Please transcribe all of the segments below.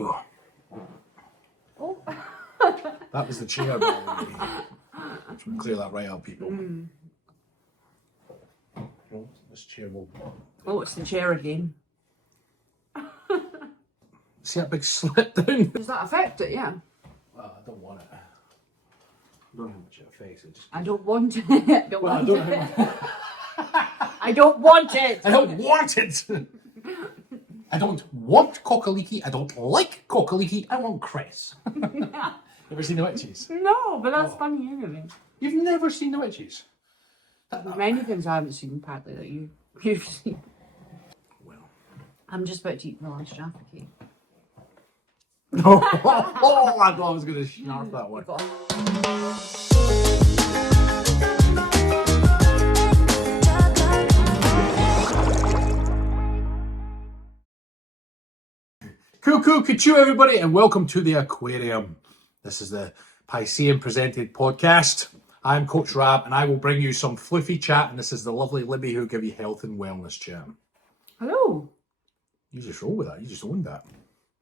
Oh. That was the chair, by the way. Just want to clear that right up, people. Oh, this chair will... Oh, it's the chair again. See that big slit down? Does that affect it? Yeah. Well, I don't want it. I don't know how much it affects it. I don't want it. I don't want it. I don't want it! I don't want cockaliki. I don't like cockaliki. I want Chris. Ever seen the Witches? No, but that's funny anyway. You've never seen the Witches? There's many things I haven't seen, apparently, that you've seen. Well. I'm just about to eat the last Jaffa cake. Oh, I thought I was going to snarf that one. Cool, Kachu everybody, and welcome to the Aquarium. This is the Piscean presented podcast. I'm Coach Rab, and I will bring you some fluffy chat, and this is the Lovely Libby who give you health and wellness chat. Hello. You just roll with that, you just owned that.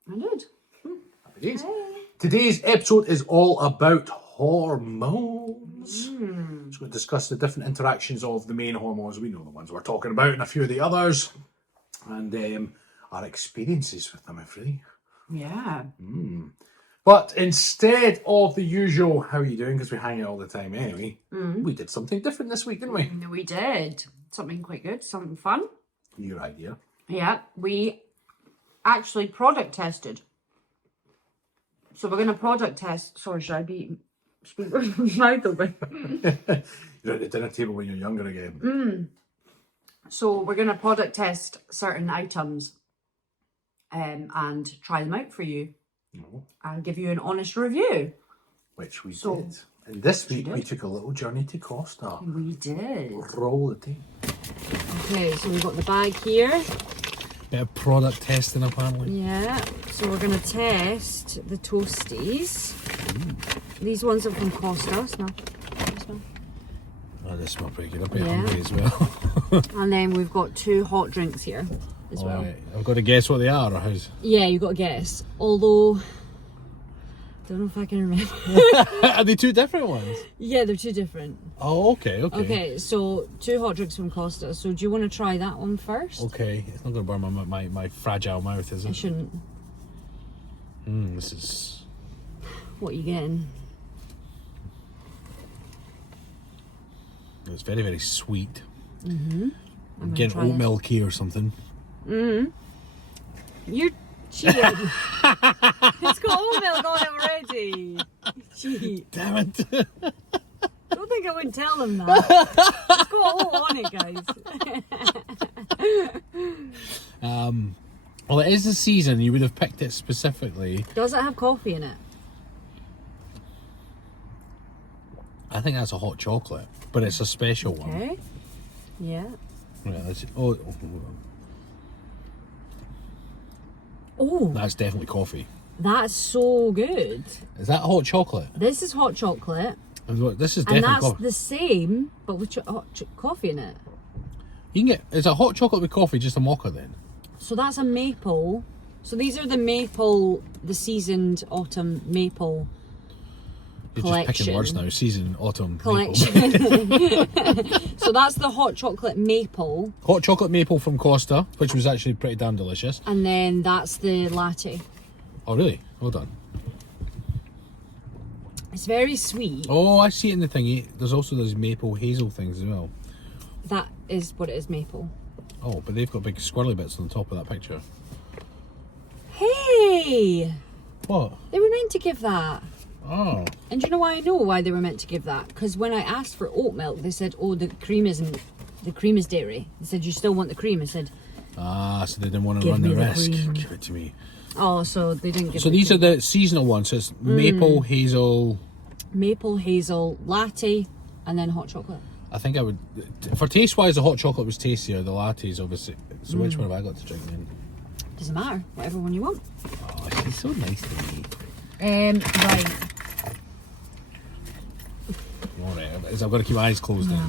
I did. Happy days. Hey. Today's episode is all about hormones. So we're going to discuss the different interactions of the main hormones. We know the ones we're talking about and a few of the others. And our experiences with them, if really. Yeah. But instead of the usual, how are you doing? Because we hang out all the time anyway. We did something different this week, didn't we? We did. Something quite good, something fun. Your idea. Yeah, we actually product tested. So we're going to product test. Sorry, should I be speaking with my mouth open? You're at the dinner table when you're younger again. So we're going to product test certain items and try them out for you. And give you an honest review. Which we did. And this week we took a little journey to Costa. We did. Roll the tape. Okay, so we've got the bag here. Bit of product testing apparently. Yeah, so we're going to test the toasties. These ones are from Costa. Smell. Oh, they smell pretty good. I'll be hungry as well. And then we've got 2 hot drinks here as well. Right. I've got to guess what they are, or how's? Yeah, you've got to guess. Although, don't know if I can remember. Are they 2 different ones? Yeah, they're 2 different. Oh, okay. Okay, so 2 hot drinks from Costa. So do you want to try that one first? Okay, it's not going to burn my fragile mouth, is it? It shouldn't. This is... What are you getting? It's very, very sweet. I'm getting oat milky or something. You're cheating. It's got oat milk on it already. Cheat. Damn it. Don't think I wouldn't tell them that. It's got oat on it, guys. Well, it is the season. You would have picked it specifically. Does it have coffee in it? I think that's a hot chocolate, but it's a special one. Okay. Yeah. Right, let's see. Oh, That's definitely coffee. that's so good. Is that hot chocolate? This is hot chocolate, This is and definitely that's coffee. the same, but with coffee in it. You can get... Is it hot chocolate with coffee just a mocha then? So that's a maple. So these are the maple, the seasoned autumn maple You're collection. just picking words now. Season, autumn, Collection. So that's the hot chocolate maple. Hot chocolate maple from Costa, which was actually pretty damn delicious. And then that's the latte. Oh, really? Well done. It's very sweet. Oh, I see it in the thingy. There's also those maple hazel things as well. That is what it is, maple. Oh, but they've got big squirrely bits on the top of that picture. Hey! What? They were meant to give that. Oh. And do you know why I know why they were meant to give that? Because when I asked for oat milk, they said, oh, the cream is dairy. They said, you still want the cream? I said, Ah, so they didn't want to Give run me the the risk. cream. Give it to me. oh, so they didn't give So the these are cream. the seasonal ones. So it's maple, hazel. Maple, hazel, latte, and then hot chocolate. I think I would... For taste-wise, the hot chocolate was tastier. The lattes, obviously. So which one have I got to drink then? Doesn't matter. Whatever one you want. Oh, she's so nice to me. Right. Alright, I've got to keep my eyes closed then.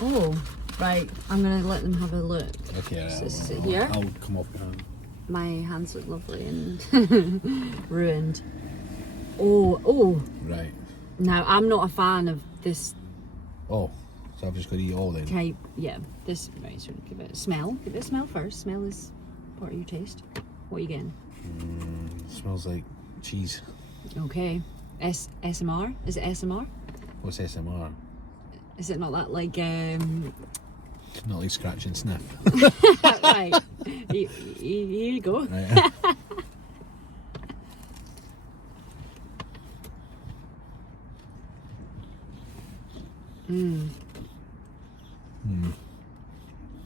Oh, right. I'm going to let them have a look. Okay, So this is it here. I'll come off behind. my hands look lovely and ruined. Oh. Right. Now, I'm not a fan of this Oh, so I've just got to eat all then. type. Yeah, this. Right, so give it a smell. Give it a smell first. Smell is part of your taste. What are you getting? Smells like cheese. Okay. SMR? Is it SMR? What's SMR? Is it not that like Not like scratch and sniff. right. Here you go. Right.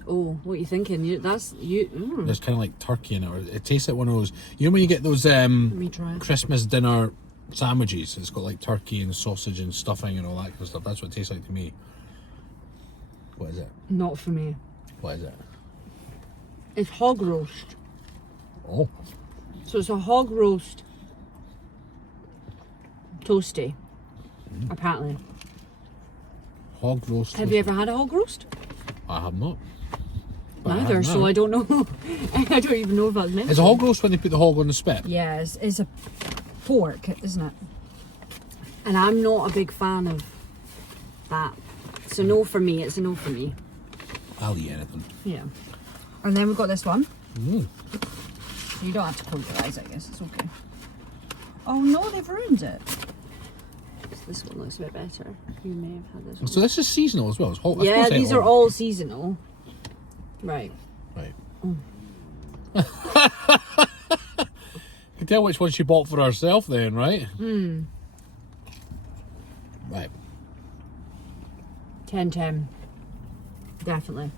Oh, what are you thinking? That's you. There's kind of like turkey in it. Or it tastes like one of those. You know when you get those Let me try. Christmas dinner sandwiches? It's got like turkey and sausage and stuffing and all that kind of stuff. That's what it tastes like to me. What is it? Not for me. What is it? It's hog roast. Oh, So it's a hog roast toasty. Apparently. hog roast. Have you ever had a hog roast? I have not. But I Neither, have so now. I don't know. I don't even know if that's meant Is a hog roast when they put the hog on the spit? Yeah, it's a pork, isn't it? And I'm not a big fan of that. So no for me, it's a no for me. I'll eat anything. Yeah. And then we've got this one. Mm. So you don't have to close your eyes, I guess. It's okay. Oh no, they've ruined it. So this one looks a bit better. You may have had this one. So this is seasonal as well. It's hot. Yeah, these are all seasonal. Right. Right. You can tell which one she bought for herself then, right? Right. 10-10. Definitely.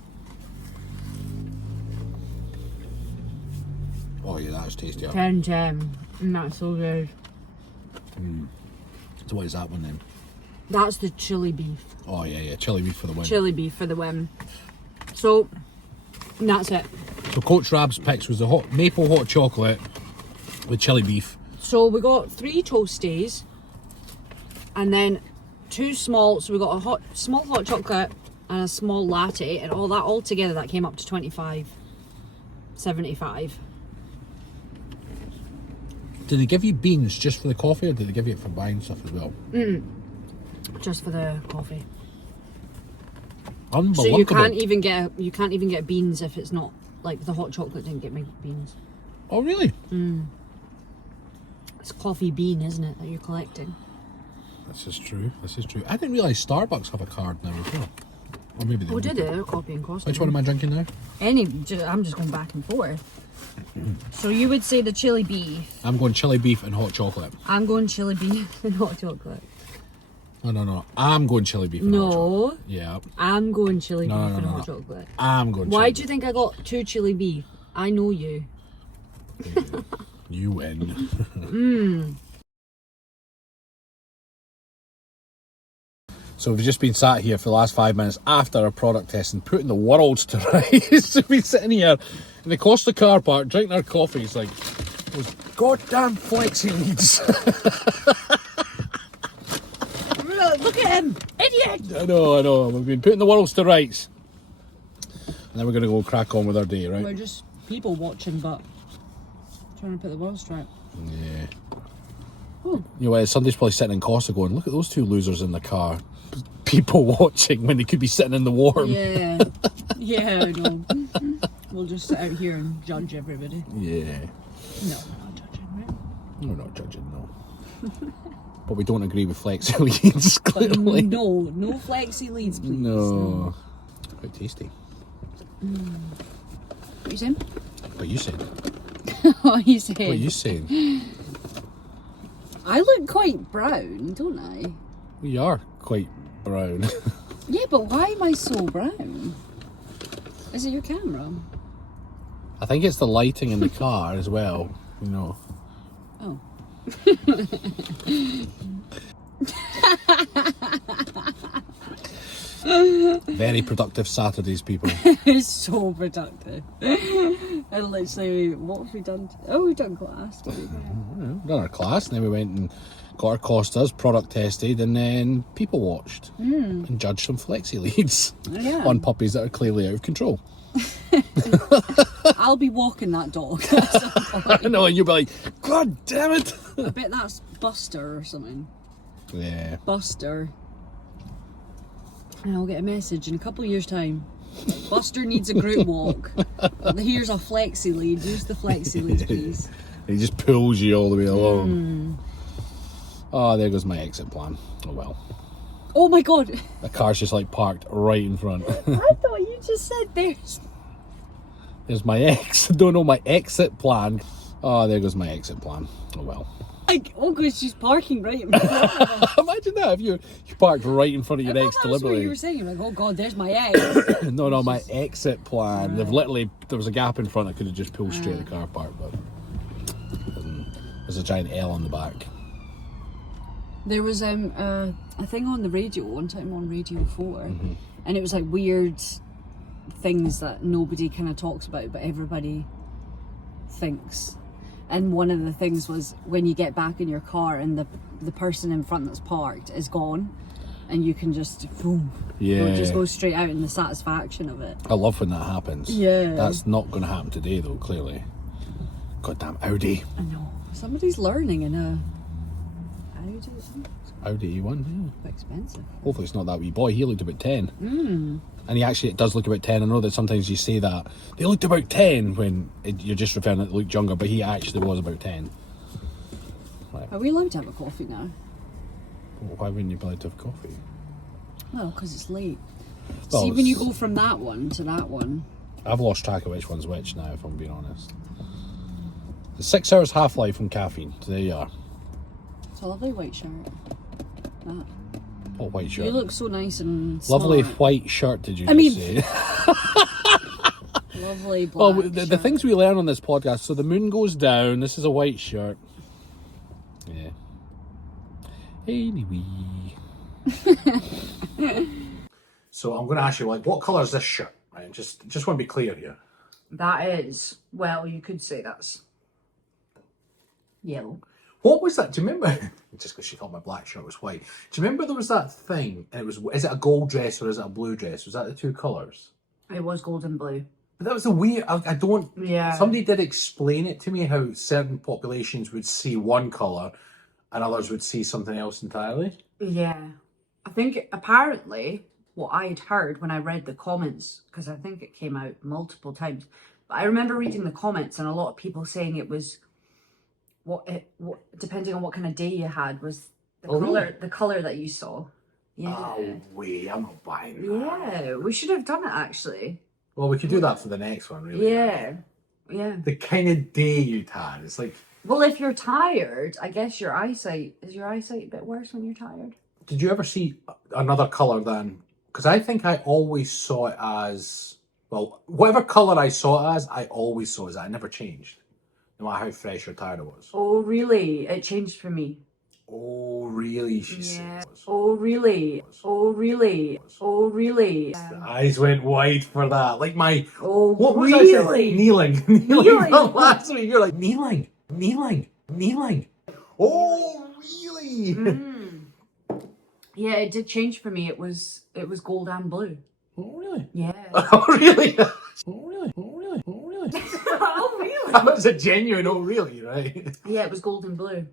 Oh yeah, that's tastier. 10-10. That's so good. So what is that one then? That's the chili beef. Oh yeah, chili beef for the win. Chili beef for the win. So, and that's it. So Coach Rab's picks was the hot maple hot chocolate with chili beef. So we got 3 toasties and then 2 small, so we got a small hot chocolate and a small latte, and all that all together that came up to $25.75. Did they give you beans just for the coffee, or did they give you it for buying stuff as well? Just for the coffee. Unbelievable. So you can't even get beans if it's not like the hot chocolate didn't get me beans. Oh really? It's coffee bean, isn't it, that you're collecting? This is true. I didn't realise Starbucks have a card now as well. Or maybe they Oh, do. did it? They're copying Costa. Which one am I drinking now? I'm just going back and forth. So you would say the chili beef. I'm going chili beef and hot chocolate. I'm going chili beef and hot chocolate. No. I'm going chili beef and hot chocolate. No, Yeah. I'm going chili beef No. and hot chocolate. I'm going Why chili do you think I got 2 chili beef? I know you. beef. You win. So we've just been sat here for the last 5 minutes after our product test and putting the world to rights. We've been sitting here in the Costa car park drinking our coffee. It's like those goddamn flexi leads. Look at him, idiot! I know. We've been putting the world to rights. And then we're going to go crack on with our day, right? We're just people watching, but trying to put the world straight. Yeah. Oh. You know what, somebody's probably sitting in Costa going, look at those 2 losers in the car. People watching when they could be sitting in the warm. Yeah, I know. We'll just sit out here and judge everybody. Yeah. No, we're not judging, right? We're not judging, no. But we don't agree with flexi leads, clearly. No flexi leads, please. No. Quite tasty. What you saying? What you saying? What you saying? What you saying? I look quite brown, don't I? We are quite brown. Yeah, but why am I so brown? Is it your camera? I think it's the lighting in the car as well, you know. Oh. Very productive Saturdays, people. It's so productive. And literally, what have we done? Oh, we've done class. Done our class, and then we went and got our Costas, product tested, and then people watched and judged some flexi leads Yeah. on puppies that are clearly out of control. I'll be walking that dog. I know, and you'll be like, God damn it. I bet that's Buster or something. Yeah. Buster. And I'll get a message in a couple of years' time. Buster needs a group walk. Here's a flexi lead. Use the flexi lead, please. He just pulls you all the way along. Oh, there goes my exit plan. Oh well. Oh my god. The car's just like parked right in front. I thought you just said There's my don't know my exit plan. Oh, there goes my exit plan. Oh well. oh god, she's parking right in front of us. Imagine that if you parked right in front of your ex That's what deliberately. you were saying. You're like, oh god, there's my ex. No, my exit plan. They've literally, there was a gap in front. I could have just pulled straight the car park, but there's a giant L on the back. There was a thing on the radio one time on Radio 4, and it was like weird things that nobody kind of talks about, but everybody thinks. And one of the things was when you get back in your car and the person in front that's parked is gone, and you can just boom, just go straight out in the satisfaction of it. I love when that happens. Yeah. That's not going to happen today, though. Clearly. Goddamn Audi. I know somebody's learning in a Audi A1. Yeah. expensive. Hopefully it's not that wee boy. He looked about 10. And it does look about 10. I know that sometimes you say that they looked about 10 when you're just referring to it looked younger, but he actually was about 10. Right. Are we allowed to have a coffee now? Why wouldn't you be allowed to have coffee? Well, because it's late. Well, See, when you go from that one to that one. I've lost track of which one's which now, if I'm being honest. The 6 hours half-life on caffeine. So there you are. It's a lovely white shirt. That. What white shirt? You look so nice and smart. Lovely white shirt, did you say? Lovely black Well, the shirt. things we learn on this podcast, so the moon goes down, this is a white shirt. Yeah. Anyway. So I'm going to ask you, like, what colour is this shirt? Right, just want to be clear here. That is, well, you could say that's yellow. What was that? Do you remember? Just because she thought my black shirt was white. Do you remember there was that thing? And is it a gold dress or is it a blue dress? Was that the two colours? It was gold and blue. But that was a weird. I don't. Yeah. Somebody did explain it to me how certain populations would see one colour, and others would see something else entirely. Yeah. I think apparently what I'd heard when I read the comments, because I think it came out multiple times, but I remember reading the comments and a lot of people saying it was what depending on what kind of day you had was the colour, really? the colour that you saw. Yeah. Oh wait, I'm not buying that. Yeah, we should have done it actually. Well, we could do that for the next one, really. Yeah. Yeah. The kind of day you'd had. It's like. Well, if you're tired, I guess your eyesight a bit worse when you're tired? Did you ever see another colour than? Because I think I always saw it as, well, whatever colour I saw it as, I always saw it as that. It never changed. No matter how fresh or tired I was. Oh, really? It changed for me. Oh, really? She said. Oh, really? Oh, really? Oh, really? The eyes went wide for that. Like my. Oh, what was really? I saying? Like kneeling. Kneeling. Last week you're like kneeling. Oh, really? Yeah, it did change for me. It was gold and blue. Oh, really? Yeah. Oh, really? Oh, really? Oh, really? Oh, really? Oh, really? That was a genuine oh, really, right? Yeah, it was gold and blue.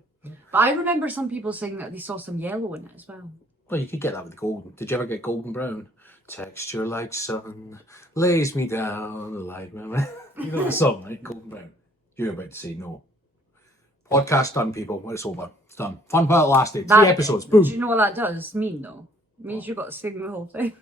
But I remember some people saying that they saw some yellow in it as well. Well, you could get that with golden. Did you ever get golden brown? Texture like sun lays me down like my. You know the song, right? Golden brown. You're about to say no. Podcast done, people. It's over. It's done. Fun part lasted. 3 episodes. Boom. Do you know what that does mean, though? It means you've got to sing the whole thing.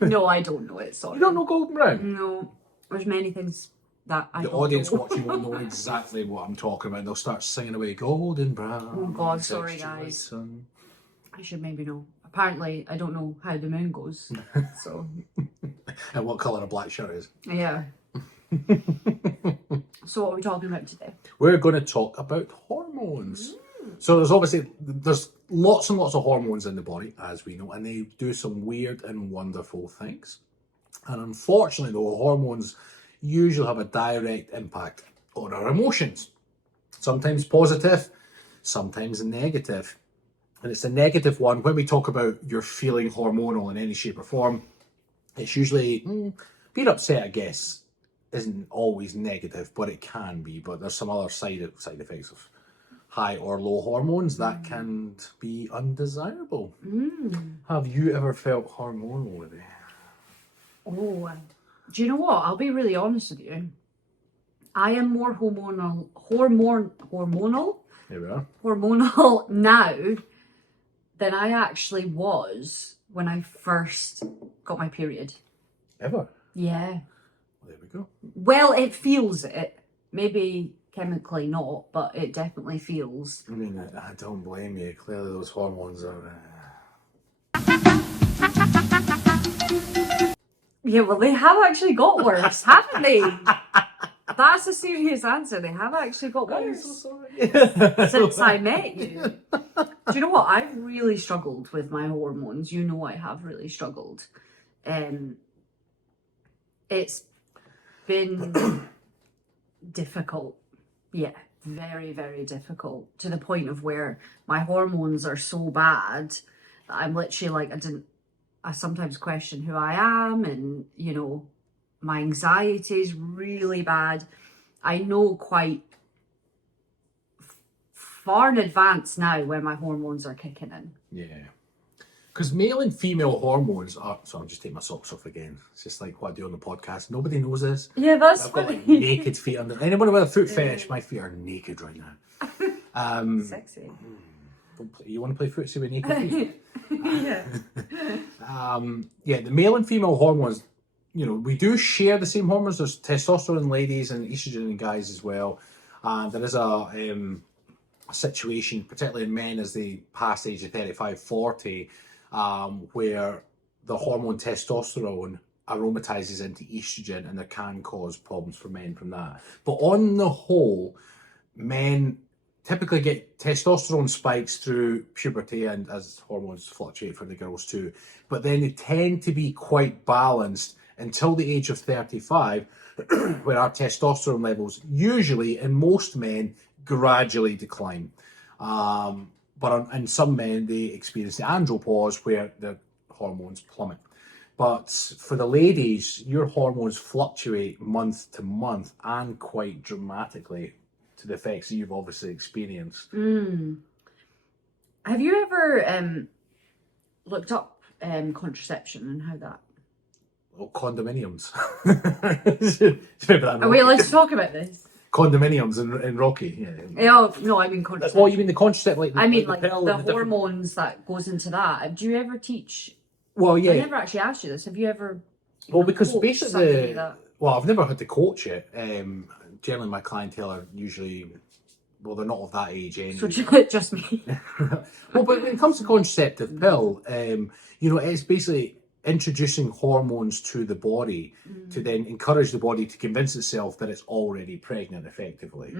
No, I don't know it. Sorry. You don't know golden brown? No. There's many things that I The don't audience know. watching will know exactly what I'm talking about. They'll start singing away golden brown. Oh, God, sorry, texture like guys. sun. I should maybe know. Apparently, I don't know how the moon goes. So, And what colour a black shirt is. yeah. So what are we talking about today? We're going to talk about hormones. So there's lots and lots of hormones in the body, as we know, and they do some weird and wonderful things. And unfortunately, though, hormones usually have a direct impact on our emotions. Sometimes positive, sometimes negative. And it's a negative one when we talk about you're feeling hormonal in any shape or form. It's usually being upset, I guess, isn't always negative, but it can be. But there's some other side effects of high or low hormones that can be undesirable. Have you ever felt hormonal, Libby? Oh, do you know what? I'll be really honest with you. I am more hormonal There we are. hormonal now than I actually was when I first got my period. Ever? Yeah. There we go. Well, it feels it. Maybe chemically not, but it definitely feels. I mean, I don't blame you. Clearly those hormones are... Yeah, well, they have actually got worse, haven't they? That's a serious answer. They have actually got I'm worse. so sorry. Since I met you. Do you know what? I've really struggled with my hormones. You know I have really struggled. It's been difficult. Yeah, very, very difficult. To the point of where my hormones are so bad that I'm literally like, I sometimes question who I am, and, you know, my anxiety is really bad. I know quite far in advance now when my hormones are kicking in. Yeah. Because male and female hormones are... So I'm just taking my socks off again. It's just like what I do on the podcast. Nobody knows this. Yeah, that's I've got funny. like naked feet under... Anyone with a foot fetish, my feet are naked right now. Sexy. You want to play footsie with naked feet? Yeah. Yeah, the male and female hormones, you know, we do share the same hormones. There's testosterone in ladies and estrogen in guys as well. And there is a situation, particularly in men as they pass the age of 35, 40, where the hormone testosterone aromatizes into estrogen, and there can cause problems for men from that. But on the whole, men typically get testosterone spikes through puberty and as hormones fluctuate for the girls too. But then they tend to be quite balanced until the age of 35, where our testosterone levels usually in most men gradually decline. But in some men, they experience the andropause where their hormones plummet. But for the ladies, your hormones fluctuate month to month and quite dramatically to the effects that you've obviously experienced. Have you ever looked up contraception and how that... Oh, condominiums. Remember that? Oh, wait, let's talk about this. Condominiums in Rocky. Yeah. Oh, no, I mean contraception. Oh, you mean the contraceptive? Like I mean, the like pill the and the different... hormones that goes into that. Do you ever teach... Well, yeah. I never actually asked you this. Have you ever... Well, because coached basically, somebody that... well, I've never had to coach it. Generally, my clientele are usually, well, they're not of that age anyway. So just me. Well, but when it comes to contraceptive pill, you know, it's basically introducing hormones to the body to then encourage the body to convince itself that it's already pregnant, effectively.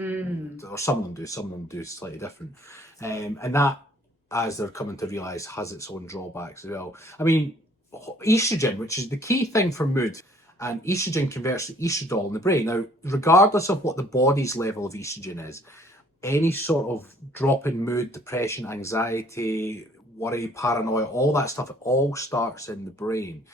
Or some of them do slightly different. And that, as they're coming to realise, has its own drawbacks as well. I mean, estrogen, which is the key thing for mood, and estrogen converts to estradiol in the brain. Now, regardless of what the body's level of estrogen is, any sort of drop in mood, depression, anxiety, worry, paranoia, all that stuff, it all starts in the brain.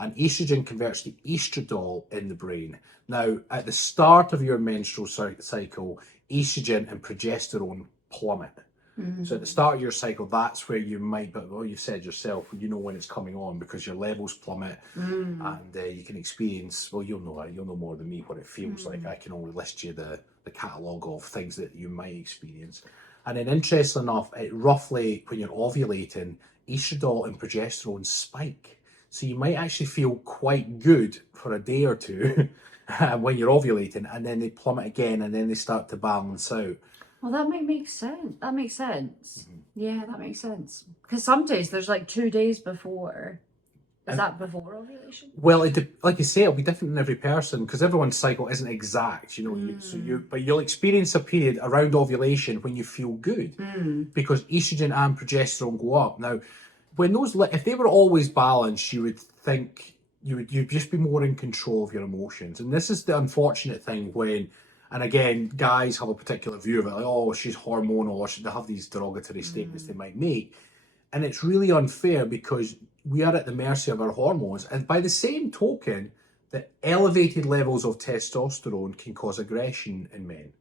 And estrogen converts to estradiol in the brain. Now, at the start of your menstrual cycle, estrogen and progesterone plummet. So at the start of your cycle, that's where you might, but well, you said yourself, you know when it's coming on because your levels plummet, and you can experience, well, you'll know more than me what it feels like. I can only list you the catalogue of things that you might experience. And then interesting enough, it roughly, when you're ovulating, estradiol and progesterone spike. So you might actually feel quite good for a day or two when you're ovulating, and then they plummet again, and then they start to balance out. Well, that makes sense. That makes sense. Yeah, that makes sense. Because some days there's like 2 days before. Is that before ovulation? Well, like you say, it'll be different in every person because everyone's cycle isn't exact, you know. But you'll experience a period around ovulation when you feel good because estrogen and progesterone go up. Now, when if they were always balanced, you would think you'd just be more in control of your emotions. And this is the unfortunate thing when. And again, guys have a particular view of it, like, oh, she's hormonal, or they have these derogatory statements they might make. And it's really unfair because we are at the mercy of our hormones. And by the same token, that elevated levels of testosterone can cause aggression in men.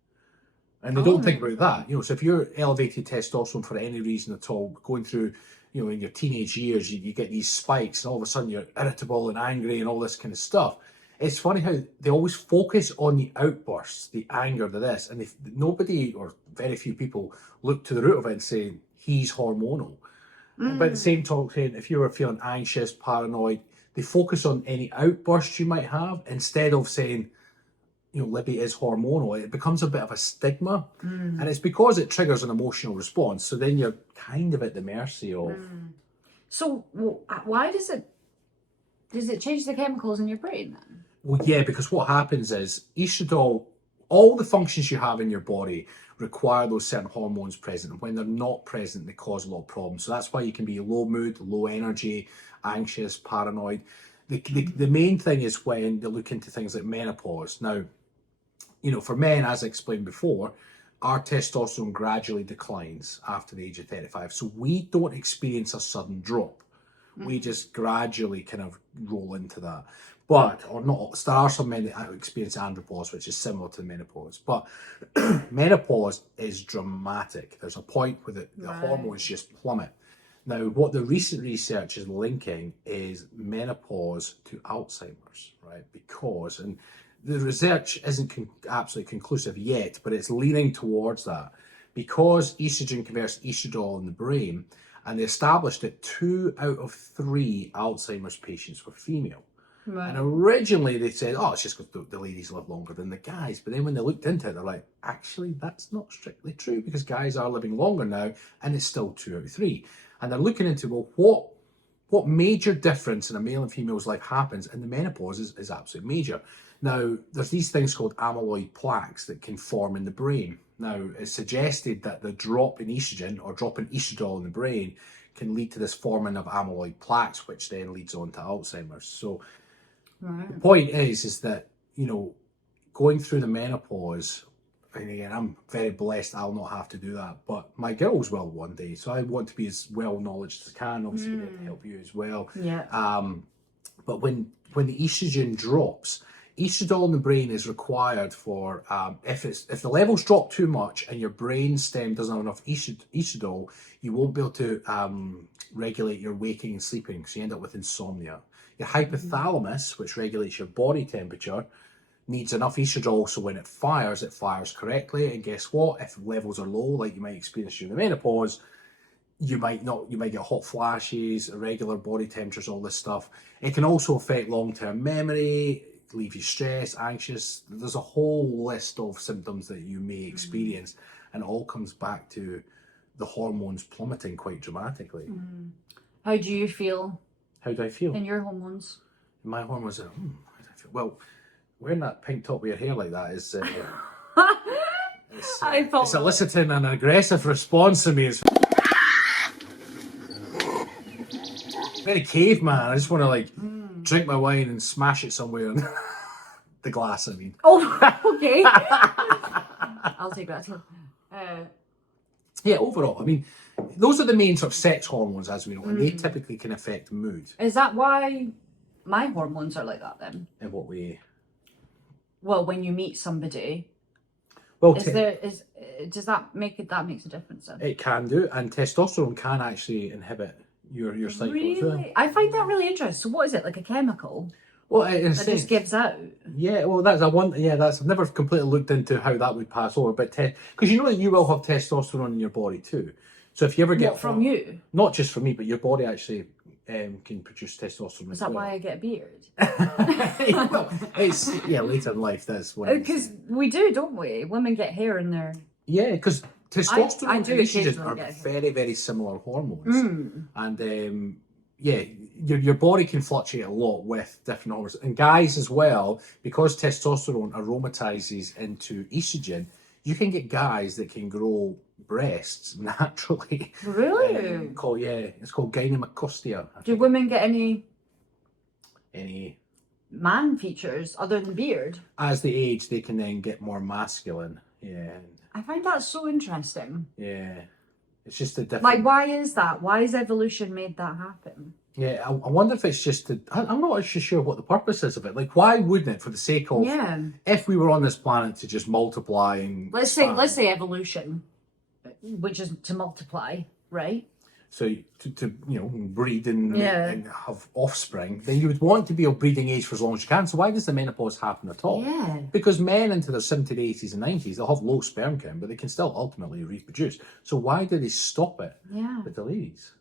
And they don't think about that. You know, so if you're elevated testosterone for any reason at all, going through, you know, in your teenage years, you get these spikes and all of a sudden you're irritable and angry and all this kind of stuff. It's funny how they always focus on the outbursts, the anger, the this, and nobody or very few people look to the root of it and say, he's hormonal. But at the same token, if you were feeling anxious, paranoid, they focus on any outbursts you might have instead of saying, you know, Libby is hormonal. It becomes a bit of a stigma. And it's because it triggers an emotional response. So then you're kind of at the mercy of... So why does it change the chemicals in your brain then? Well, yeah, because what happens is estradiol, all the functions you have in your body require those certain hormones present. And when they're not present, they cause a lot of problems. So that's why you can be low mood, low energy, anxious, paranoid. The main thing is when they look into things like menopause. Now, you know, for men, as I explained before, our testosterone gradually declines after the age of 35. So we don't experience a sudden drop. We just gradually kind of roll into that. But, or not, there are some men that experience andropause, which is similar to menopause. But menopause is dramatic. There's a point where the hormones just plummet. Now, what the recent research is linking is menopause to Alzheimer's, right? Because, and the research isn't absolutely conclusive yet, but it's leaning towards that. Because estrogen converts estradiol in the brain, and they established that 2 out of 3 Alzheimer's patients were female. Right. And originally they said, oh, it's just because the ladies live longer than the guys. But then when they looked into it, they're like, actually, that's not strictly true because guys are living longer now, and it's still 2 out of 3. And they're looking into, well, what major difference in a male and female's life happens, and the menopause is absolutely major. Now, there's these things called amyloid plaques that can form in the brain. Now, it's suggested that the drop in estrogen or drop in estradiol in the brain can lead to this forming of amyloid plaques, which then leads on to Alzheimer's. So the point is that, you know, going through the menopause, and again, I'm very blessed I'll not have to do that, but my girls will one day. So I want to be as well knowledgeable as I can, obviously to help you as well. Yeah. But when the estrogen drops, estradiol in the brain is required for, if the levels drop too much and your brain stem doesn't have enough estradiol, you won't be able to regulate your waking and sleeping, so you end up with insomnia. Your hypothalamus, which regulates your body temperature, needs enough estradiol so when it fires correctly. And guess what? If levels are low, like you might experience during the menopause, you might get hot flashes, irregular body temperatures, all this stuff. It can also affect long-term memory, leave you stressed, anxious. There's a whole list of symptoms that you may experience, and it all comes back to the hormones plummeting quite dramatically. How do you feel? How do I feel? In your hormones? My hormones are, how do I feel? Well, wearing that pink top with your hair like that is, it's eliciting an aggressive response in me. It's very caveman. I just want to like drink my wine and smash it somewhere. The glass, I mean. Oh, okay. I'll take that too. Yeah, overall, I mean, those are the main sort of sex hormones, as we know, and they typically can affect mood. Is that why my hormones are like that then? In what way? Well, when you meet somebody, well, does that makes a difference then? It can do, and testosterone can actually inhibit your cycle. Really? I find that really interesting. So what is it, like a chemical? Well, it just gives out. Yeah, well, I've never completely looked into how that would pass over, but because you know that you will have testosterone in your body too. So if you ever get from you, not just from me, but your body actually can produce testosterone. Is that why I get a beard? It's later in life that's when. Because we do, don't we? Women get hair in their. Yeah, because testosterone and estrogen are very, very similar hormones, and your body can fluctuate a lot with different hormones, and guys as well, because testosterone aromatizes into estrogen. You can get guys that can grow breasts naturally. Really? It's called gynecomastia. Do women get any man features other than beard? As they age, they can then get more masculine. Yeah. I find that so interesting. Yeah. It's just a different... Like, why is that? Why has evolution made that happen? Yeah, I wonder if it's just I'm not actually sure what the purpose is of it. Like, why wouldn't it, for the sake of, if we were on this planet to just multiply and let's expand, say evolution, which is to multiply, right? so to breed and, Yeah. and have offspring, then you would want to be of breeding age for as long as you can. So why does the menopause happen at all? Yeah. Because men into their 70s, 80s and 90s, they'll have low sperm count, but they can still ultimately reproduce. So why do they stop it with the ladies?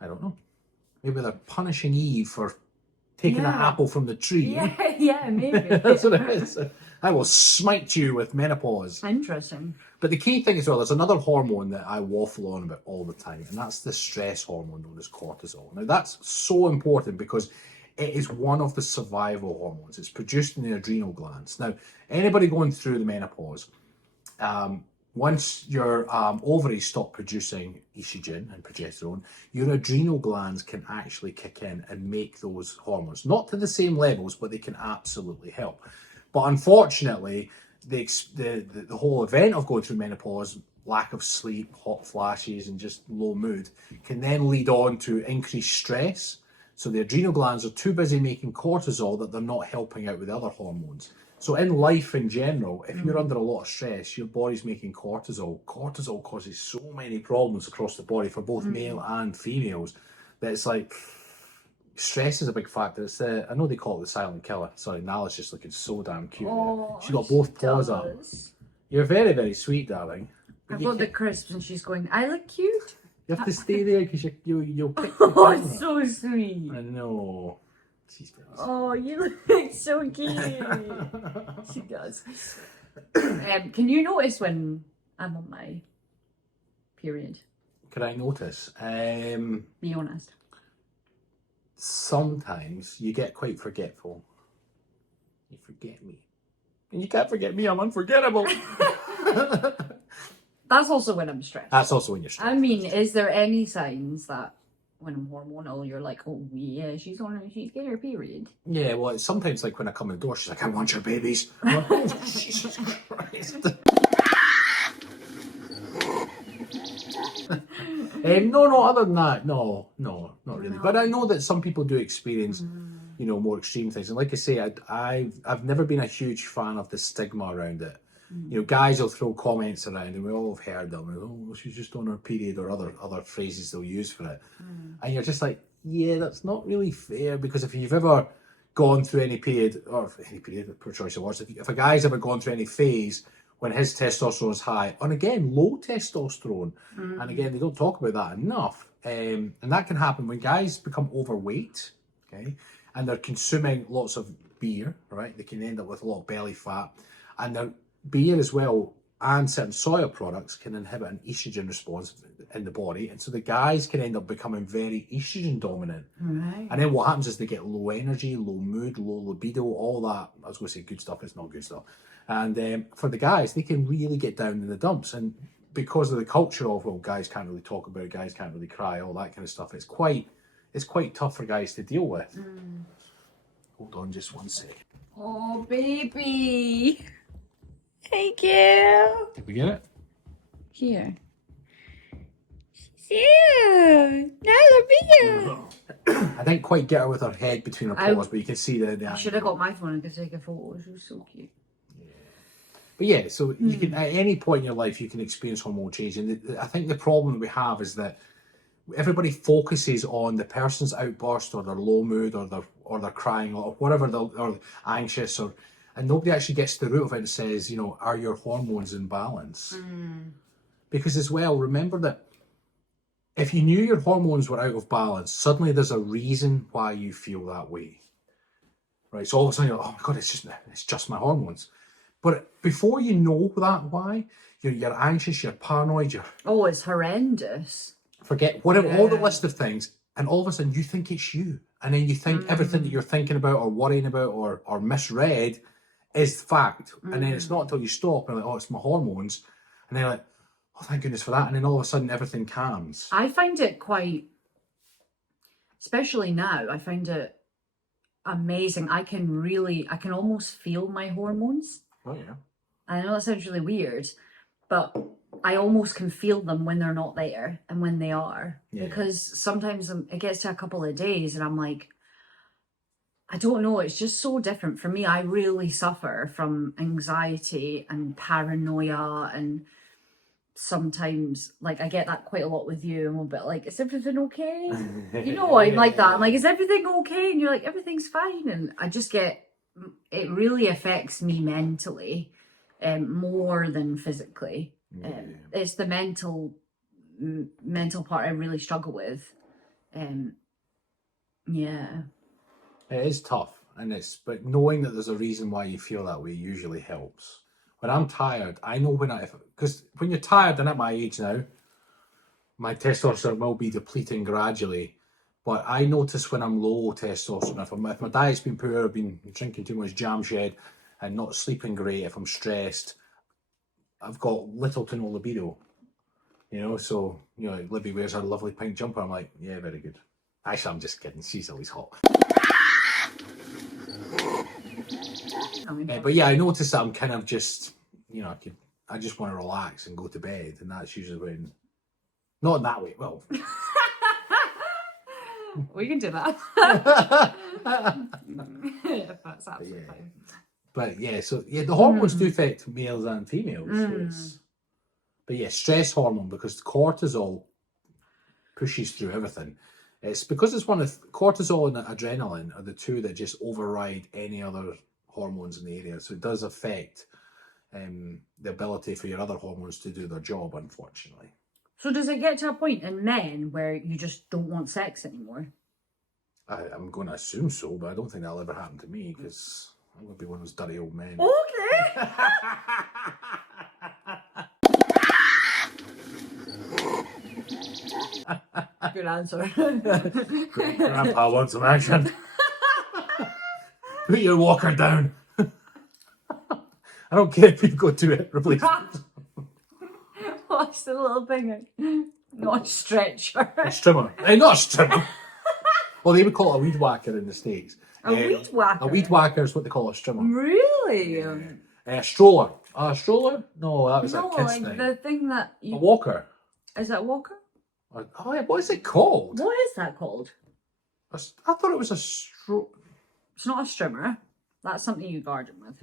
I don't know. Maybe they're punishing Eve for taking that apple from the tree. Yeah, maybe. That's what it is. I will smite you with menopause. Interesting. But the key thing as well, there's another hormone that I waffle on about all the time, and that's the stress hormone known as cortisol. Now, that's so important because it is one of the survival hormones. It's produced in the adrenal glands. Now, anybody going through the menopause, once your ovaries stop producing estrogen and progesterone, your adrenal glands can actually kick in and make those hormones. Not to the same levels, but they can absolutely help. But unfortunately, the whole event of going through menopause, lack of sleep, hot flashes, and just low mood, can then lead on to increased stress. So the adrenal glands are too busy making cortisol that they're not helping out with other hormones. So in life in general, if you're under a lot of stress, your body's making cortisol. Cortisol causes so many problems across the body for both male and females that it's like, stress is a big factor. It's I know they call it the silent killer. Sorry, Nala's just looking so damn cute. She's got both paws up. You're very, very sweet, darling. I've got the crisps and she's going, I look cute. You have to stay there because you'll pick the Oh, camera. it's so sweet. I know. She's very sweet. Oh, you look so cute. She does. Can you notice when I'm on my period? Can I notice? Be honest. Sometimes you get quite forgetful. You forget me. And you can't forget me, I'm unforgettable. That's also when I'm stressed. That's also when you're stressed. I mean, is there any signs that when I'm hormonal, you're like, oh yeah, she's getting her period? Yeah, well, it's sometimes like when I come in the door, she's like, I want your babies. I'm like, oh, Jesus Christ. No, other than that, no, not really. But I know that some people do experience, more extreme things. And like I say, I've never been a huge fan of the stigma around it. Guys will throw comments around, and we all have heard them. Oh, she's just on her period, or other phrases they'll use for it. And you're just like, yeah, that's not really fair, because if you've ever gone through any period, poor choice of words, if a guy's ever gone through any phase when his testosterone is high, and again, low testosterone, and again, they don't talk about that enough, and that can happen when guys become overweight, okay, and they're consuming lots of beer, right? They can end up with a lot of belly fat, and their beer as well, and certain soya products can inhibit an estrogen response in the body, and so the guys can end up becoming very estrogen dominant. Right. And then what happens is they get low energy, low mood, low libido, all that. I was going to say good stuff, it's not good stuff. And for the guys, they can really get down in the dumps. And because of the culture of, well, guys can't really talk about it, guys can't really cry, all that kind of stuff, it's quite tough for guys to deal with. Hold on just one second. Oh, baby. Thank you. Did we get it? Here. Yeah. I didn't quite get her with her head between her paws, but you can see the I should have got my phone and could take a photo. She was so cute. But yeah, so you can, at any point in your life, you can experience hormone change. And I think the problem that we have is that everybody focuses on the person's outburst, or their low mood, or they're crying, or whatever, or anxious, and nobody actually gets to the root of it and says, are your hormones in balance? Because as well, remember that if you knew your hormones were out of balance, suddenly there's a reason why you feel that way, right? So all of a sudden you're like, oh my God, it's just my hormones. But before you know that why, you're anxious, you're paranoid, oh, it's horrendous. Forget whatever, all the list of things, and all of a sudden you think it's you. And then you think everything that you're thinking about or worrying about or misread is fact. And then it's not until you stop and like, oh, it's my hormones. And then you're like, oh, thank goodness for that. And then all of a sudden everything calms. I find it quite, especially now, I find it amazing. I can almost feel my hormones. Oh, yeah. I know that sounds really weird, but I almost can feel them when they're not there and when they are. Yeah. Because sometimes it gets to a couple of days and I'm like, I don't know, it's just so different. For me, I really suffer from anxiety and paranoia, and sometimes, like, I get that quite a lot with you. I'm a bit like, is everything okay? You know, I'm like that. I'm like, is everything okay? And you're like, everything's fine. And I just get, it really affects me mentally, more than physically. It's the mental part I really struggle with. Yeah. It is tough, but knowing that there's a reason why you feel that way usually helps. When I'm tired, I know because when you're tired, and at my age now, my testosterone will be depleting gradually. But I notice when I'm low testosterone, if my diet's been poor, I've been drinking too much jam shed and not sleeping great, if I'm stressed, I've got little to no libido. You know, so, you know, like Libby wears her lovely pink jumper. I'm like, yeah, very good. Actually, I'm just kidding. She's always hot. But yeah, I notice that I'm kind of just, you know, I just want to relax and go to bed, and that's usually when, not in that way. Well, we can do that. That's absolutely fine. But yeah, so yeah, the hormones do affect males and females. But yeah, stress hormone, because cortisol pushes through everything. It's because it's cortisol and adrenaline are the two that just override any other hormones in the area. So it does affect the ability for your other hormones to do their job, unfortunately. So does it get to a point in men where you just don't want sex anymore? I'm going to assume so, but I don't think that'll ever happen to me, because I'm going to be one of those dirty old men. Okay. Good answer. Grandpa wants some action. Put your walker down. I don't care if you go to it. Replace it. What's the little thing? Not a stretcher. A strimmer. Not a strimmer. Well, they would call it a weed whacker in the States. A weed whacker? A weed whacker is what they call a strimmer. Really? A stroller. A stroller? No, that was a kid's like thing. The thing that you... A walker. Is that a walker? Oh yeah, what is it called? What is that called? I thought it was a It's not a strimmer. That's something you garden with.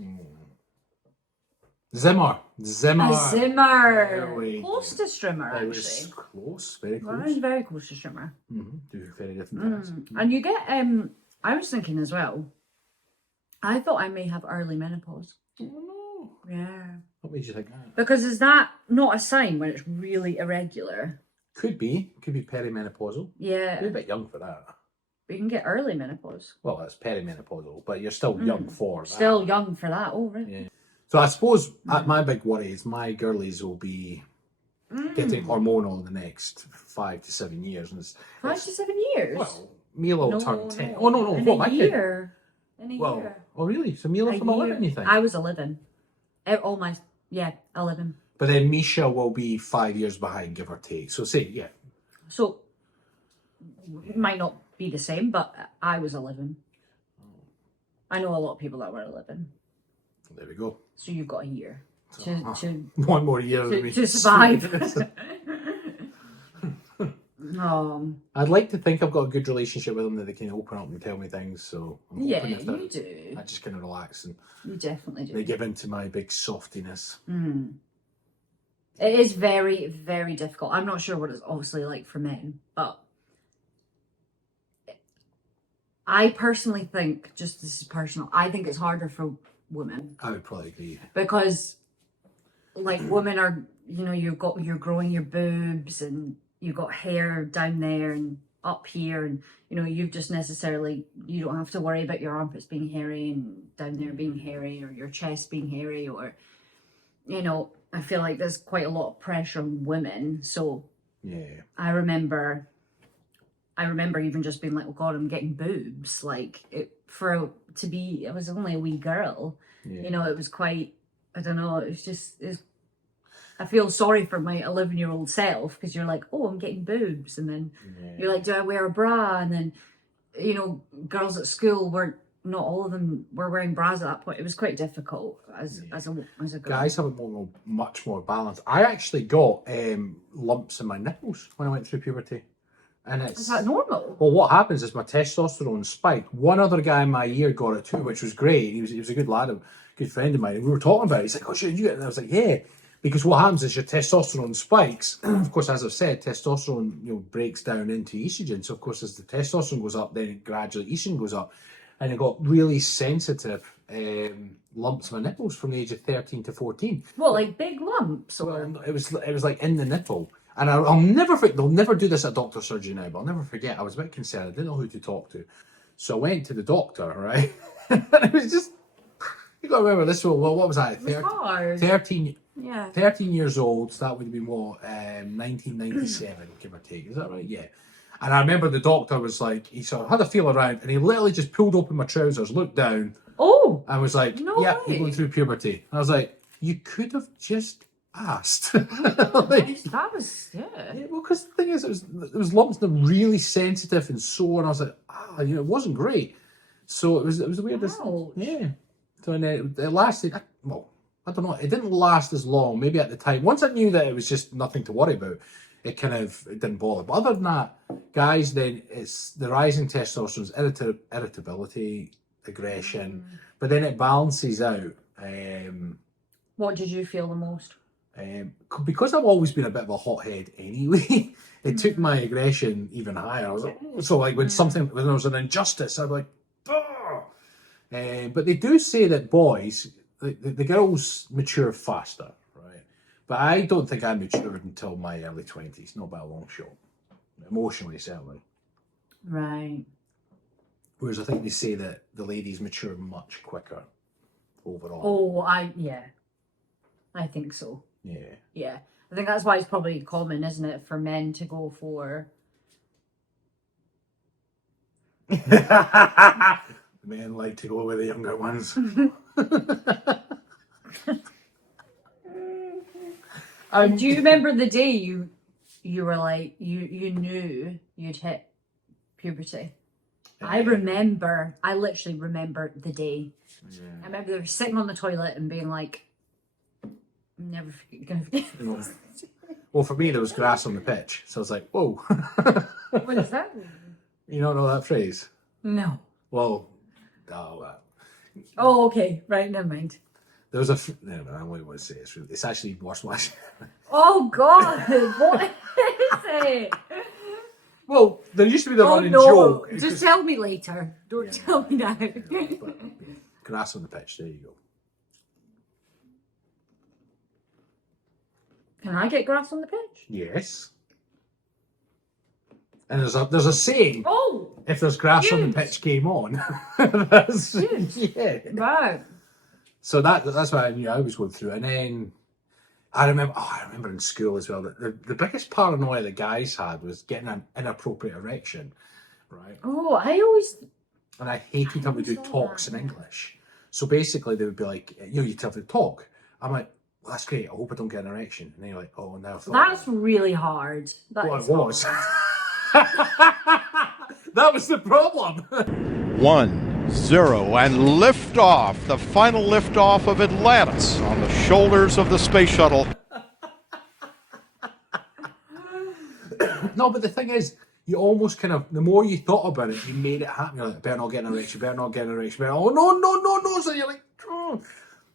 Zimmer. A Zimmer. Close to strimmer, actually. It was close, very close. Well, very close to strimmer. Do very different things. And you get, I was thinking as well, I thought I may have early menopause. Oh no. Yeah. What made you think that? Because is that not a sign when it's really irregular? Could be perimenopausal. Yeah. You're a bit young for that. But you can get early menopause. Well, that's perimenopausal, but you're still young for that. Still young for that. Oh, really? Yeah. So I suppose my big worry is my girlies will be getting hormonal in the next 5 to 7 years. And 5 to 7 years? Well, Mila will turn 10. No. Oh, no. In What, a my year. kid? In a Well, year. oh, really? So Mila from 11, you think? I was 11. 11. But then Misha will be 5 years behind, give or take. So say, yeah. So, it might not be the same, but I was 11. I know a lot of people that were 11. There we go. So you've got a year to 1 more year to survive. I'd like to think I've got a good relationship with them, that they can open up and tell me things. So I'm hoping if you do. I just kind of relax and You definitely do. they give in to my big softiness. It is very, very difficult. I'm not sure what it's obviously like for men, but I personally think, just this is personal, I think it's harder for women. I would probably agree. Because, like, women are, you know, you're growing your boobs and you've got hair down there and up here, and, you know, you don't have to worry about your armpits being hairy and down there being hairy, or your chest being hairy, or, you know, I feel like there's quite a lot of pressure on women. So yeah, I remember even just being like, oh God, I'm getting boobs. Like, I was only a wee girl. yeah. You know, it was quite, I don't know, I feel sorry for my 11-year-old self, because you're like, oh, I'm getting boobs. And then you're like, do I wear a bra? And then, you know, girls at school weren't not all of them were wearing bras at that point. It was quite difficult as a girl. Guys have it much more balanced. I actually got lumps in my nipples when I went through puberty. And Is that normal? Well, what happens is my testosterone spiked. One other guy in my year got it too, which was great. He was a good lad, a good friend of mine. And we were talking about it. He's like, "Oh, shit, you get it?" And I was like, "Yeah." Because what happens is your testosterone spikes. Of course, as I've said, testosterone breaks down into estrogen. So of course, as the testosterone goes up, then gradually estrogen goes up. And I got really sensitive lumps in my nipples from the age of 13 to 14. What, like big lumps? Or? Well, it was like in the nipple. And I'll never forget, they'll never do this at doctor's surgery now, but I'll never forget, I was a bit concerned, I didn't know who to talk to. So I went to the doctor, right? And it was just, you got to remember this, well, what was that? 13 years old, so that would have been what, 1997, give or take, is that right? Yeah. And I remember the doctor was like, he sort of had a feel around, and he literally just pulled open my trousers, looked down, and was like, "Yeah, you're going through puberty." And I was like, "You could have just asked." That was, Yeah, well, because the thing is, it was lumps that were really sensitive and sore, and I was like, it wasn't great. So it was the weirdest. Yeah. So and it lasted. Well, I don't know. It didn't last as long. Maybe at the time, once I knew that it was just nothing to worry about, it didn't bother. But other than that, guys, then it's the rising testosterone's irritability, aggression, but then it balances out. What did you feel the most? Because I've always been a bit of a hothead anyway, it took my aggression even higher. I was like, so like when there was an injustice, I'd be like, "Oh!" But they do say that boys, the girls mature faster, right? But I don't think I matured until my early 20s, not by a long shot. Emotionally, certainly. Right. Whereas I think they say that the ladies mature much quicker overall. Oh, I think so. Yeah. Yeah. I think that's why it's probably common, isn't it, for men to go for... Men like to go with the younger ones. Do you remember the day you were like, you knew you'd hit puberty? I literally remember the day. Yeah. I remember they were sitting on the toilet and being like, "I'm never gonna forget this." Well, for me, there was grass on the pitch, so I was like, "Whoa!" What does that mean? You don't know that phrase? No. Well, Oh, okay. Right, never mind. there was no, I won't want to say it. It's actually worse. Oh God! What is it? Well, there used to be the running no. joke. Just tell me later. Don't tell me now. But, grass on the pitch. There you go. Can I get grass on the pitch? Yes. And there's a saying. Oh. If there's grass on the pitch, game on. Yeah. Right. So that's why I knew I was going through. And then I remember in school as well that the biggest paranoia the guys had was getting an inappropriate erection, right? Oh, And I hated how we do talks in English. So basically they would be like, you tell them to talk. I'm like, well, that's great. I hope I don't get an erection. And then you're like, oh, now I've thought that's really hard. Well, it was. That was the problem. 1-0 and liftoff, the final liftoff of Atlantis on the shoulders of the space shuttle. No, but the thing is, you almost kind of, the more you thought about it, you made it happen. You're like, better not get an erection, better not get an erection, oh, no. So you're like, oh.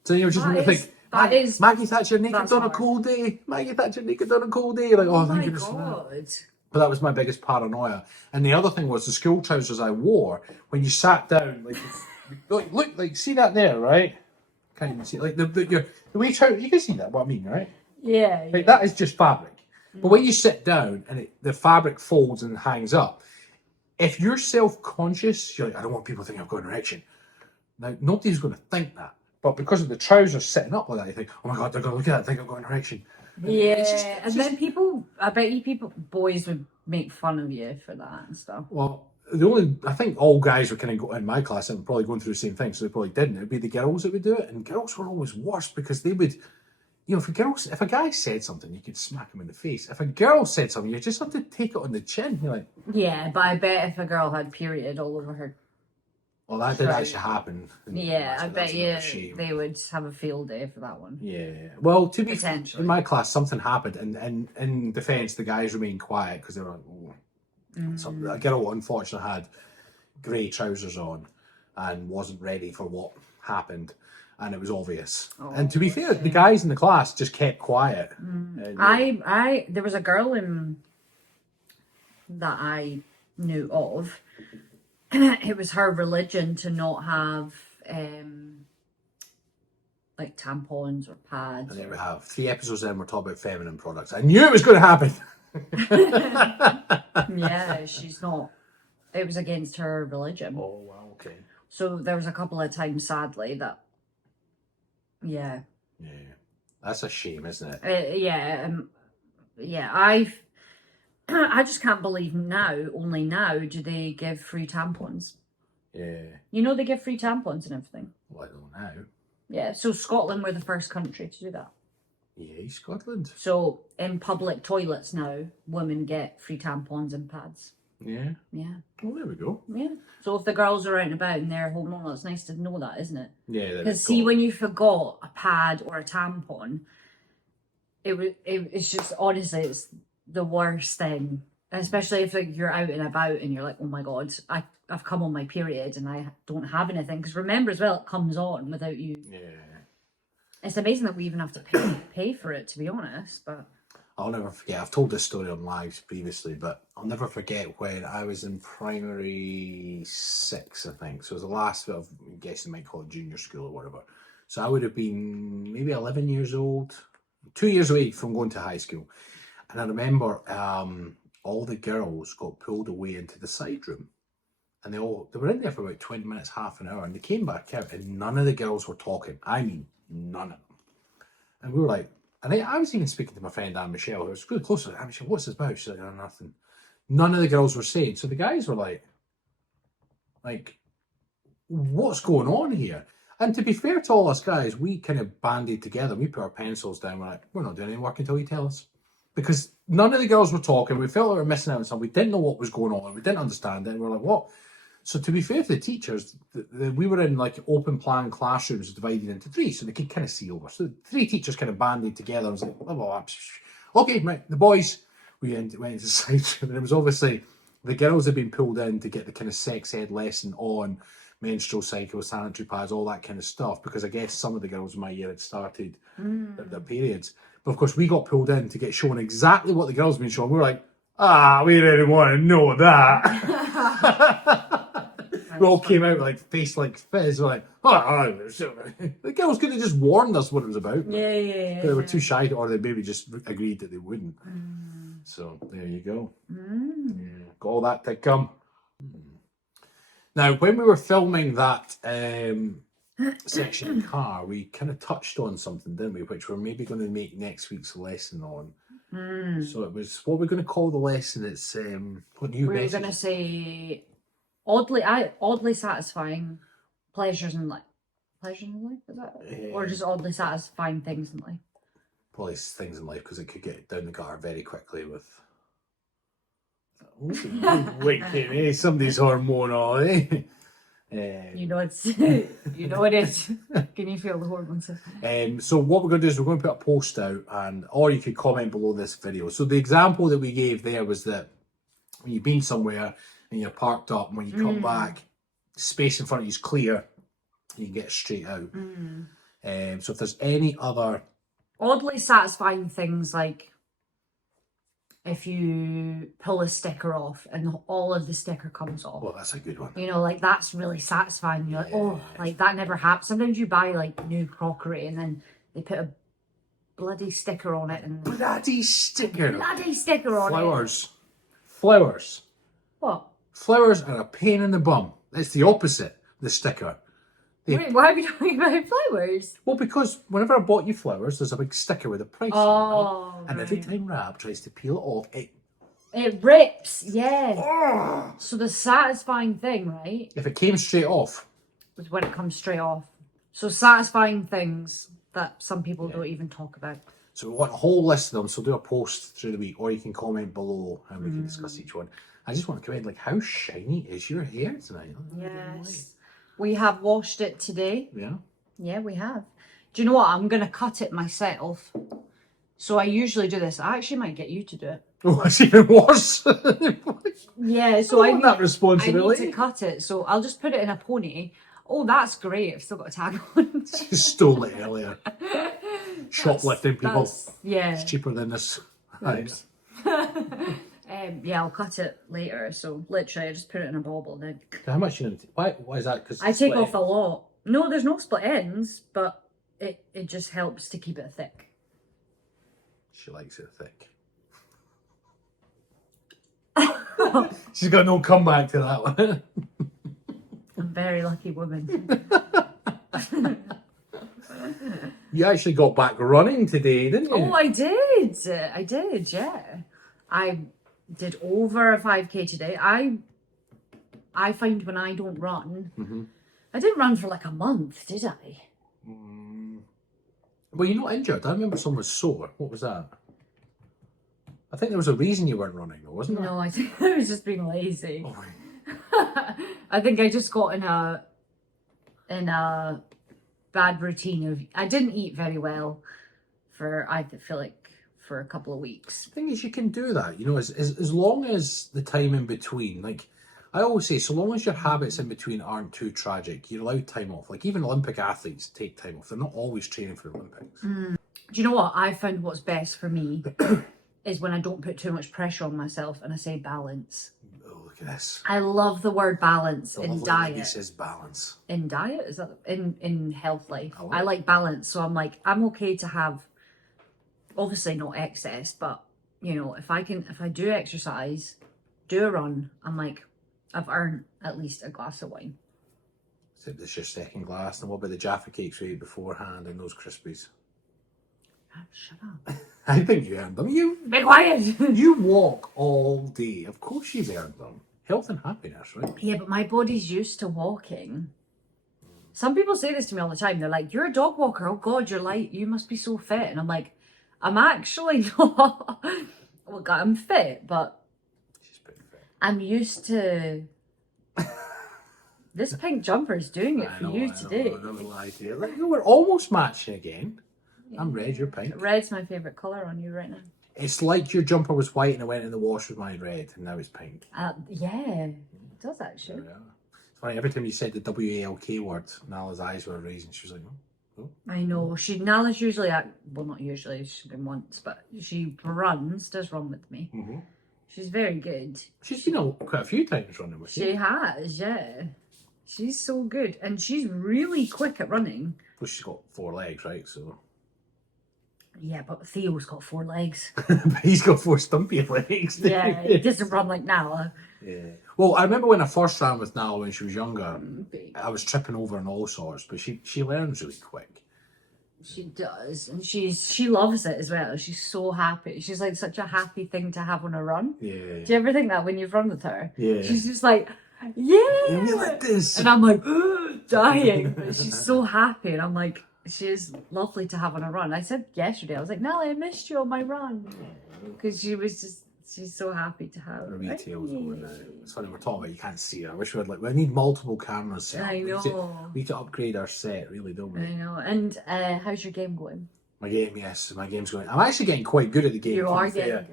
So you're just going to think, Maggie Thatcher naked on a cold day. Maggie Thatcher naked on a cold day. You're like, oh, thank goodness for that. But that was my biggest paranoia. And the other thing was the school trousers I wore, when you sat down, look, see that there, right? Can't even see it. Like the way trousers, you can see that, what I mean, right? Yeah. Like that is just fabric. But when you sit down and the fabric folds and hangs up, if you're self-conscious, you're like, I don't want people to think I've got an erection. Now, nobody's going to think that. But because of the trousers sitting up like that, you think, oh my God, they're going to look at that and think I've got an erection. Yeah, and then I bet you boys would make fun of you for that and stuff. Well, I think all guys were kind of going in my class and probably going through the same thing, so they probably didn't. It would be the girls that would do it, and girls were always worse because they would, if a guy said something, you could smack him in the face. If a girl said something, you just have to take it on the chin. You're like, yeah, but I bet if a girl had period all over her Well, that did actually happen. Yeah, I bet you shame. they would have a field day for that one. Yeah. Well, to be Potentially. in my class, something happened, and in defence, the guys remained quiet because they were like, oh. A girl, unfortunately, had grey trousers on and wasn't ready for what happened, and it was obvious. And to be fair, the guys in the class just kept quiet. There was a girl that I knew of. It was her religion to not have like tampons or pads. And there we have 3 episodes in. We're talking about feminine products. I knew it was going to happen. Yeah, she's not. It was against her religion. Oh wow, okay. So there was a couple of times, sadly, that. Yeah. Yeah, that's a shame, isn't it? Yeah. I just can't believe only now, do they give free tampons. Yeah. You know they give free tampons and everything. Well, I don't know. Yeah, so Scotland were the first country to do that. Yay, Scotland. So in public toilets now, women get free tampons and pads. Yeah. Yeah. Well, there we go. Yeah. So if the girls are out and about and they're hormonal, it's nice to know that, isn't it? Yeah. Because see, when you forgot a pad or a tampon, it's just, honestly, it's the worst thing. Especially if like, you're out and about and you're like, oh my God, I've come on my period and I don't have anything. Because remember as well, it comes on without you. Yeah. It's amazing that we even have to pay for it, to be honest. But I'll never forget. I've told this story on lives previously, but I'll never forget when I was in primary 6, I think. So it was the last bit of, I guess you might call it junior school or whatever. So I would have been maybe 11 years old, 2 years away from going to high school. And I remember all the girls got pulled away into the side room. And they were in there for about 20 minutes, half an hour. And they came back out and none of the girls were talking. I mean, none of them. And we were like, and I was even speaking to my friend Anne Michelle, who was really close to her. Anne Michelle, what's this about? She's like, oh, nothing. None of the girls were saying. So the guys were like, what's going on here? And to be fair to all us guys, we kind of banded together. We put our pencils down. We're like, we're not doing any work until you tell us. Because none of the girls were talking. We felt like we were missing out on something. We didn't know what was going on. We didn't understand it. And we were like, what? So to be fair to the teachers, we were in like open plan classrooms divided into 3, so they could kind of see over. So the 3 teachers kind of banded together. I was like, blah, blah, blah. Okay, right, the boys, we went into the side room, and it was obviously the girls had been pulled in to get the kind of sex ed lesson on menstrual cycle, sanitary pads, all that kind of stuff, because I guess some of the girls in my year had started their periods. But of course, we got pulled in to get shown exactly what the girls had been shown. We were like, we didn't want to know that. We all came out like face like fizz. We're like, the girls could have just warned us what it was about. Yeah. They were too shy, or they maybe just agreed that they wouldn't. So there you go. Yeah, got all that to come. Now, when we were filming that section in car, we kind of touched on something, didn't we? Which we're maybe going to make next week's lesson on. So it was, what we're going to call the lesson. It's what new we were going to say oddly satisfying pleasures in life. Pleasures in life, is that? Or just oddly satisfying things in life? Probably things in life, because it could get down the gutter very quickly with. Wait, somebody's hormonal, eh? You know it is. Can you feel the hormones? So what we're going to do is we're going to put a post out, or you could comment below this video. So the example that we gave there was that when you've been somewhere and you're parked up, and when you come back, space in front of you is clear, you can get straight out. So if there's any other oddly satisfying things, like if you pull a sticker off and all of the sticker comes off. Well, that's a good one. You know, like that's really satisfying. You're like, oh, like that never happens. Sometimes you buy like new crockery and then they put a bloody sticker on it. And bloody sticker on it. Flowers. What? Flowers are a pain in the bum. It's the opposite, the sticker. Wait, why are we talking about flowers? Well, because whenever I bought you flowers, there's a big sticker with a price on it. Right? And every time Rab tries to peel it off, it rips, yeah. So the satisfying thing, right? If it came straight off. Was when it comes straight off. So satisfying things that some people don't even talk about. So we want a whole list of them, so do a post through the week, or you can comment below and we can discuss each one. I just want to comment, like, how shiny is your hair tonight? Yes. We have washed it today. Yeah. Yeah, we have. Do you know what? I'm going to cut it myself. So I usually do this. I actually might get you to do it. Oh, that's even worse. Yeah, so I want that I need responsibility. to cut it. So I'll just put it in a pony. Oh, that's great. I've still got a tag on. Stole it earlier. Shoplifting people. Yeah. It's cheaper than this. Oops. Yeah, I'll cut it later. So literally, I just put it in a bobble. Then How much you going to take? Why is that? Because I take off a lot. No, there's no split ends, but it just helps to keep it thick. She likes it thick. She's got no comeback to that one. I'm a very lucky woman. You actually got back running today, didn't you? Oh, I did. I did, yeah. I did over a 5k today. I find when I don't run, I didn't run for like a month, did I? Well, you're not injured. I remember someone was sore. What was that? I think there was a reason you weren't running, though, wasn't there? No, I think I was just being lazy. Oh, I think I just got in a bad routine of I didn't eat very well for I feel like for a couple of weeks. the thing is, you can do that, you know, as long as the time in between, like I always say, so long as your habits in between aren't too tragic, you're allowed time off. Like even Olympic athletes take time off. They're not always training for the Olympics. Do you know what? I found what's best for me is when I don't put too much pressure on myself and I say balance. Oh, look at this. I love the word balance The in Lovely diet. Libby says balance. In diet? Is that in health life? Oh. I like balance. So I'm like, I'm okay to have obviously not excess, but you know, if I do exercise, do a run, I'm like, I've earned at least a glass of wine. So this is your second glass. And what about the Jaffa cakes we ate beforehand and those Crispies? Shut up. I think you earned them. Be quiet. You walk all day. Of course you've earned them. Health and happiness, right? Yeah, but my body's used to walking. Some people say this to me all the time. They're like, "You're a dog walker. Oh God, you must be so fit." And I'm like, I'm actually not. Well, I'm fit, but She's pretty fit. I'm used to. This pink jumper is doing it for you today. I don't lie to you. Like, we're almost matching again. I'm red, you're pink. Red's my favourite colour on you right now. It's like your jumper was white and it went in the wash with mine red, and now it's pink. Yeah, it does actually. Yeah. It's funny, every time you said the W-A-L-K word, Nala's eyes were raising. She was like, oh. I know. Nala's usually well, not usually. She's been once, but she does run with me. Mm-hmm. She's very good. She's been quite a few times running with you. She has, yeah. She's so good, and she's really quick at running. Well, she's got 4 legs, right? So. Yeah, but Theo's got 4 legs. But he's got 4 stumpy legs. Yeah, he doesn't run like Nala. Yeah. Well, I remember when I first ran with Nala when she was younger, I was tripping over and all sorts, but she learns really quick. She does, and she loves it as well. She's so happy. She's like such a happy thing to have on a run. Yeah. Do you ever think that when you've run with her? Yeah. She's just like, yeah. You like this? And I'm like, dying. But she's so happy, and I'm like, she is lovely to have on a run. I said yesterday, I was like, Nelly, I missed you on my run. Because she's so happy to have her retail's going now. It's funny, we're talking about you can't see her. I wish we had we need multiple cameras set up. I know. We need to upgrade our set, really, don't we? I know. And how's your game going? My game's going. I'm actually getting quite good at the game. You are getting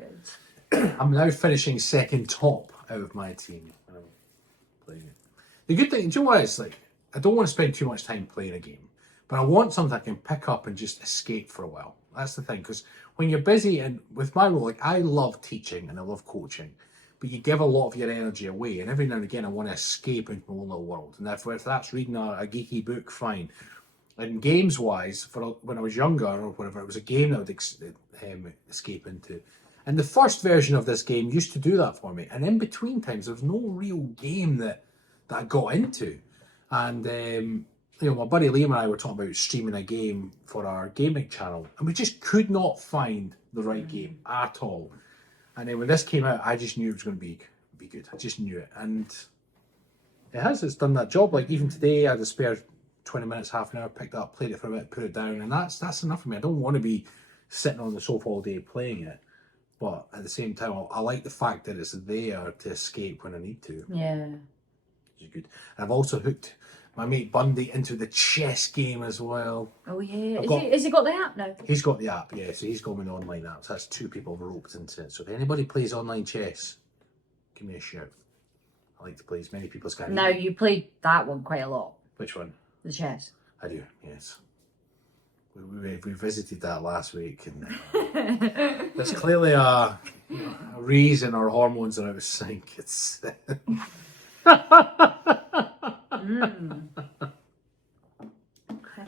good. I'm now finishing second top out of my team. I'm playing it. The good thing, do you know what it's like? I don't want to spend too much time playing a game, but I want something I can pick up and just escape for a while. That's the thing, because when you're busy, and with my role, like I love teaching and I love coaching, but you give a lot of your energy away, and every now and again I want to escape into my own little world. And if that's reading a geeky book, fine. And games-wise, when I was younger or whatever, it was a game that I would escape into. And the first version of this game used to do that for me. And in between times, there was no real game that I got into. And you know, my buddy Liam and I were talking about streaming a game for our gaming channel, and we just could not find the right game at all. And then when this came out, I just knew it was going to be good. I just knew it, and it's done that job. Like even today, I had a spare 20 minutes, half an hour, picked it up, played it for a bit, put it down, and that's enough for me. I don't want to be sitting on the sofa all day playing it, but at the same time, I like the fact that it's there to escape when I need to. Yeah. Which is good. And I've also hooked My mate Bundy into the chess game as well. Oh yeah. I've Has he got the app now? He's got the app, yeah, so he's got an online app. So that's 2 people roped into it. So if anybody plays online chess, give me a shout. I like to play as many people as can. Now, you played that one quite a lot. Which one? The chess. I do, yes. We visited that last week, and there's clearly a reason our hormones are out of sync. It's I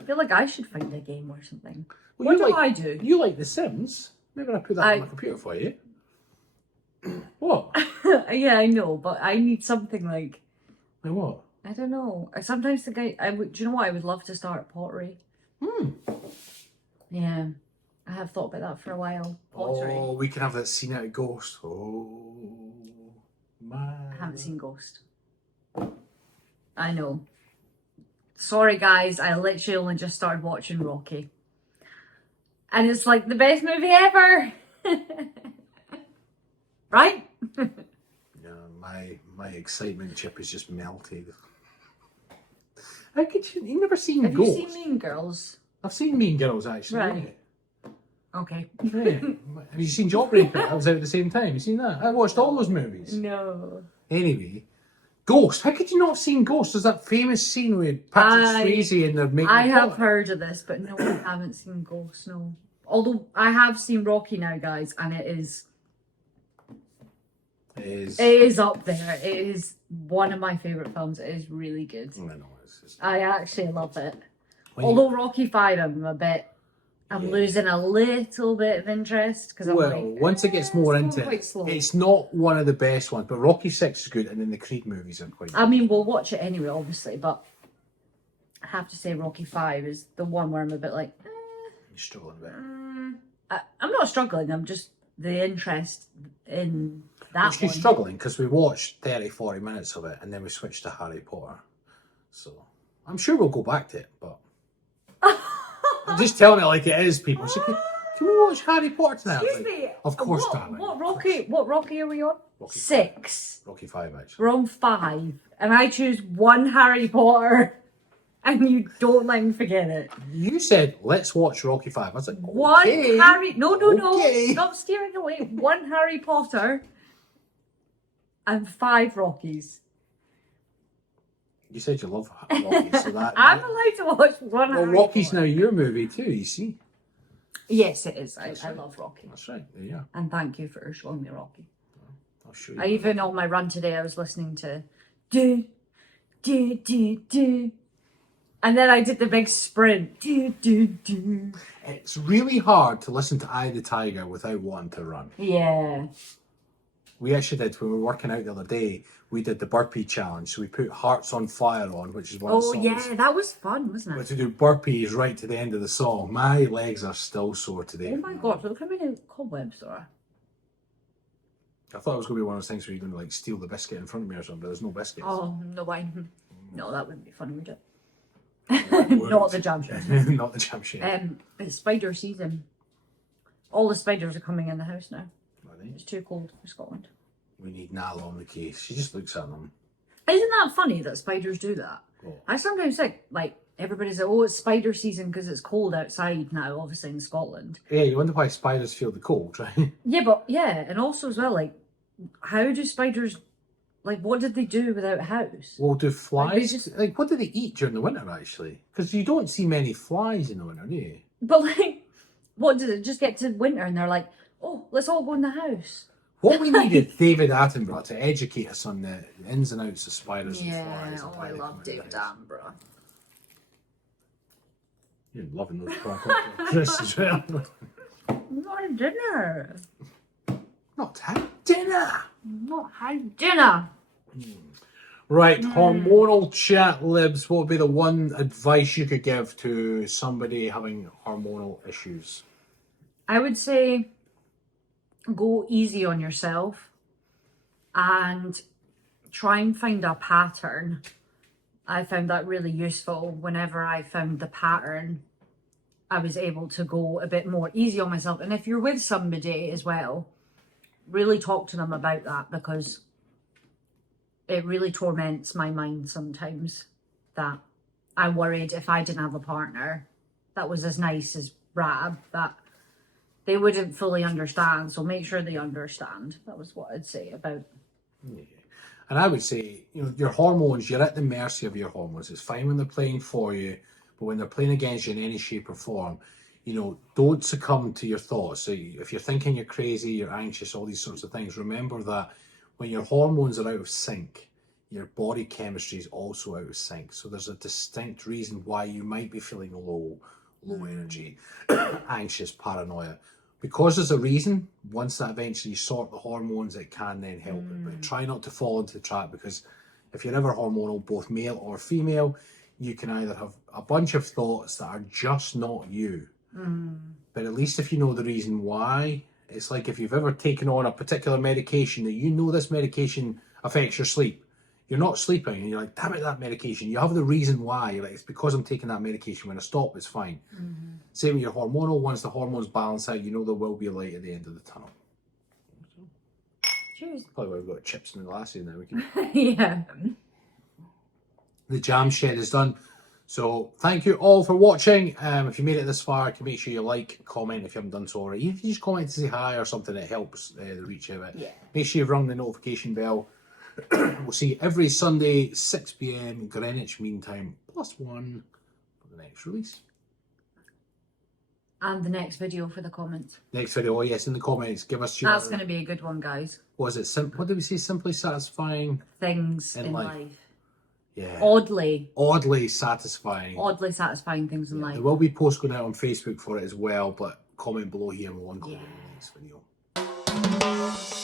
feel like I should find a game or something. Well, What do I do? You like The Sims? Maybe I put that on my computer for you. What? Yeah, I know, but I need something like, Like what? I don't know. I sometimes think I would. Do you know what? I would love to start pottery. Yeah, I have thought about that for a while. Pottery. Oh, we can have that scene out of Ghost. Oh my! I haven't seen Ghost. I know. Sorry, guys. I literally only just started watching Rocky, and it's like the best movie ever. Right? Yeah, my excitement chip is just melted. How could you never seen Have Ghost? you seen Mean Girls? I've seen Mean Girls actually. Right. Okay. Yeah. Yeah. Have you seen Jawbreaker? That was out at the same time. You seen that? I watched all those movies. No. Anyway, Ghost. How could you not have seen Ghost? There's that famous scene with Patrick Swayze and they're making. I have heard of this, but no, I haven't seen Ghost. No. Although I have seen Rocky now, guys, and it is up there. It is one of my favorite films. It is really good. I know, it's just... I actually love it. Although Rocky 5, I'm losing a little bit of interest because I'm once it gets more into it, it's not one of the best ones. But Rocky 6 is good, and then the Creed movies are quite good. I mean, we'll watch it anyway, obviously, but I have to say Rocky 5 is the one where I'm a bit like, You're struggling a bit. I'm not struggling. I'm just the interest in that She's struggling because we watched 30-40 minutes of it, and then we switched to Harry Potter. So I'm sure we'll go back to it, but I'm just telling it like it is, people. So can we watch Harry Potter tonight? Excuse me. Of course, darling. What Rocky are we on? Rocky 6. Rocky 5, actually. We're on 5, and I choose one Harry Potter, and you don't let me forget it. You said let's watch Rocky 5. I was like, okay. One Harry. No. Okay. Stop steering away. One Harry Potter, and 5 Rockies. You said you love Rocky, so that. I'm allowed to watch one. Well, Harry Rocky's Potter. now your movie too. You see. Yes, it is. I right. love Rocky. That's right. There you are. And thank you for showing me Rocky. I'll show you. I even on my run today, I was listening to do, do, do, do. And then I did the big sprint. Do, do, do. It's really hard to listen to Eye the Tiger without wanting to run. Yeah. We actually did, when we were working out the other day, we did the burpee challenge. So we put Hearts on Fire on, which is one of the songs. Yeah, that was fun, wasn't But it? to do burpees right to the end of the song. My legs are still sore today. Oh my god, look how many cobwebs there are. I thought it was going to be one of those things where you're going to like steal the biscuit in front of me or something, but there's no biscuits. Oh, no wine. No, that wouldn't be fun, would it? It Not the jam shop. Not the jam shop. It's spider season. All the spiders are coming in the house now. Are they? It's too cold for Scotland. We need Nala on the case. She just looks at them. Isn't that funny that spiders do that? Oh. I sometimes think, like, everybody's like, oh, it's spider season because it's cold outside now, obviously in Scotland. Yeah, you wonder why spiders feel the cold, right? Yeah, and also as well, like, how do spiders, like, what did they do without a house? Well, do flies, just- like, what do they eat during the winter, actually? Because you don't see many flies in the winter, do you? But, like, what did it just get to winter and they're like, oh, let's all go in the house? What we need is David Attenborough to educate us on the ins and outs of spiders and Yeah, flies. oh, I love David Attenborough. You're loving those crackers. Chris as well. Not had dinner. Not had dinner. Not had dinner. Right, hormonal chat, Libs. What would be the one advice you could give to somebody having hormonal issues? I would say go easy on yourself and try and find a pattern. I found that really useful. Whenever I found the pattern, I was able to go a bit more easy on myself. And if you're with somebody as well, really talk to them about that, because it really torments my mind sometimes that I worried if I didn't have a partner that was as nice as Rab, that they wouldn't fully understand. So make sure they understand. That was what I'd say about. Yeah. And I would say, you know, your hormones, you're at the mercy of your hormones. It's fine when they're playing for you, but when they're playing against you in any shape or form, you know, don't succumb to your thoughts. So if you're thinking you're crazy, you're anxious, all these sorts of things, remember that when your hormones are out of sync, your body chemistry is also out of sync. So there's a distinct reason why you might be feeling low energy, anxious, paranoia. Because there's a reason, once that eventually sort the hormones, it can then help it. But try not to fall into the trap, because if you're ever hormonal, both male or female, you can either have a bunch of thoughts that are just not you. But at least if you know the reason why, it's like if you've ever taken on a particular medication that you know this medication affects your sleep. You're not sleeping and you're like, damn it, that medication. You have the reason why. You're like, it's because I'm taking that medication. When I stop, it's fine. Same with your hormonal. Once the hormones balance out, you know there will be a light at the end of the tunnel. Cheers. Probably why we've got chips in the glasses now. We can... Yeah. The jam shed is done. So thank you all for watching. If you made it this far, make sure you like, comment if you haven't done so already. Even if you just comment to say hi or something, it helps the reach out. Yeah. Make sure you've rung the notification bell. We'll see you every Sunday, 6 p.m. Greenwich Mean Time, +1 for the next release. And the next video for the comments. Next video, oh yes, in the comments, give us your... That's going to be a good one, guys. What is it? What did we say? Simply satisfying things in in life. life. Yeah. Oddly satisfying. Oddly satisfying things in life. There will be posts going out on Facebook for it as well, but comment below here and we'll include it in the next video.